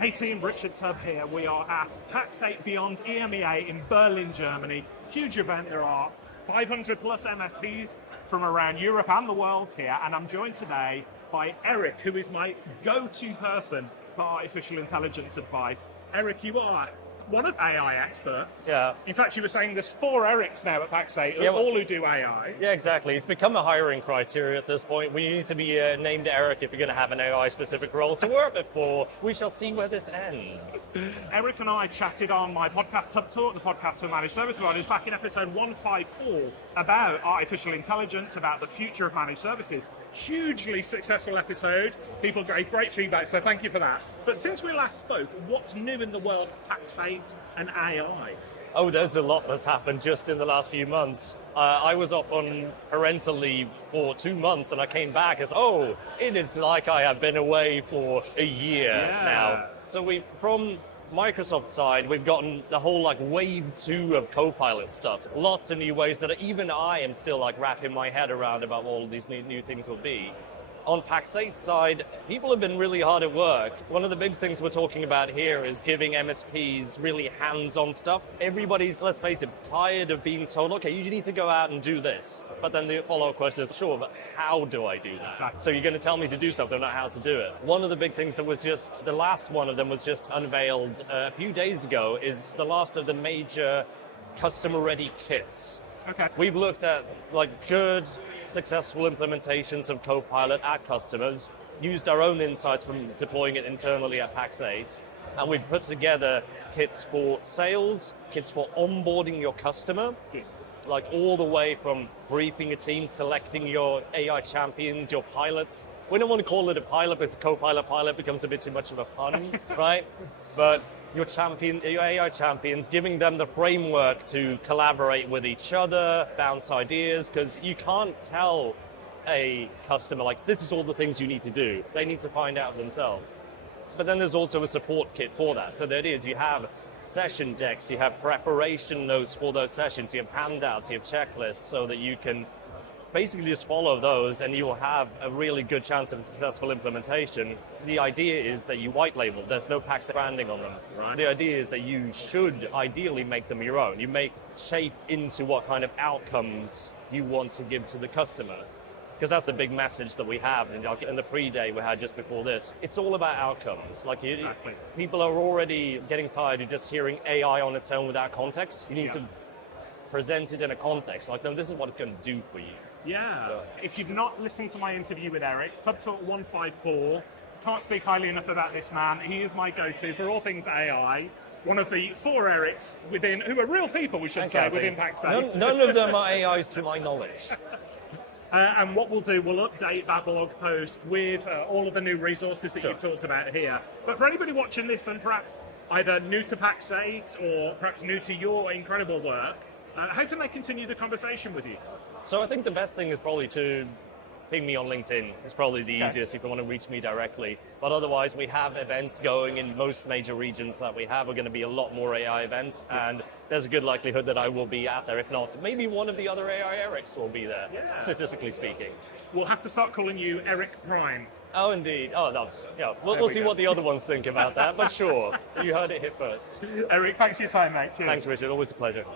Hey team, Richard Tubb here. We are at Pax8 Beyond EMEA in Berlin, Germany. Huge event. There are 500 plus MSPs from around Europe and the world here, and I'm joined today by Eric, who is my go-to person for artificial intelligence advice. Eric, you are one of AI experts. Yeah. In fact, you were saying there's 4 Erics now at Pax8, all who do AI. Yeah, exactly. It's become a hiring criteria at this point. We need to be named Eric if you're going to have an AI-specific role. So we're up at 4. We shall see where this ends. Eric and I chatted on my podcast, Tubb Talk, the podcast for managed service providers, back in episode 154 about artificial intelligence, about the future of managed services. Hugely successful episode. People gave great feedback, so thank you for that. But since we last spoke, what's new in the world of Pax8 and AI? Oh, there's a lot that's happened just in the last few months. I was off on parental leave for 2 months and I came back as, it is like I have been away for a year now. So from Microsoft side, we've gotten the whole wave 2 of Copilot stuff. Lots of new ways that even I am still wrapping my head around about what all these new things will be. On Pax8 side, people have been really hard at work. One of the big things we're talking about here is giving MSPs really hands-on stuff. Everybody's, let's face it, tired of being told, okay, you need to go out and do this. But then the follow-up question is, sure, but how do I do that? Exactly. So you're going to tell me to do something, not how to do it. One of the big things that was the last one of them was just unveiled a few days ago is the last of the major customer-ready kits. Okay. We've looked at good, successful implementations of Copilot at customers, used our own insights from deploying it internally at Pax8, and we've put together kits for sales, kits for onboarding your customer, all the way from briefing a team, selecting your AI champions, your pilots. We don't want to call it a pilot, but it's a Copilot becomes a bit too much of a pun, right? But your AI champions, giving them the framework to collaborate with each other, bounce ideas, because you can't tell a customer, this is all the things you need to do. They need to find out themselves. But then there's also a support kit for that. So that is, you have session decks, you have preparation notes for those sessions, you have handouts, you have checklists, so that you can basically just follow those and you will have a really good chance of a successful implementation. The idea is that you white label, there's no Pax8 branding on them. Right. So the idea is that you should ideally make them your own. You make shape into what kind of outcomes you want to give to the customer. Because that's the big message that we have in the pre-day we had just before this. It's all about outcomes. Exactly. People are already getting tired of just hearing AI on its own without context. You need to present it in a context. No, this is what it's going to do for you. Yeah. If you've not listened to my interview with Eric, Tubb Talk 154, can't speak highly enough about this man. He is my go-to for all things AI. One of the 4 Erics who are real people, we should say, within Pax8. None of them are AIs to my knowledge. And what we'll do, we'll update that blog post with all of the new resources that you've talked about here. But for anybody watching this and perhaps either new to Pax8 or perhaps new to your incredible work, how can they continue the conversation with you? So I think the best thing is probably to ping me on LinkedIn. It's probably the easiest if you want to reach me directly. But otherwise, we have events going in most major regions that we have. We're going to be a lot more AI events, and there's a good likelihood that I will be out there. If not, maybe one of the other AI Erics will be there, statistically speaking. We'll have to start calling you Eric Prime. Oh, indeed. Oh, that's, We'll see what the other ones think about that, but sure. You heard it here first. Eric, thanks for your time, mate. Cheers. Thanks, Richard. Always a pleasure.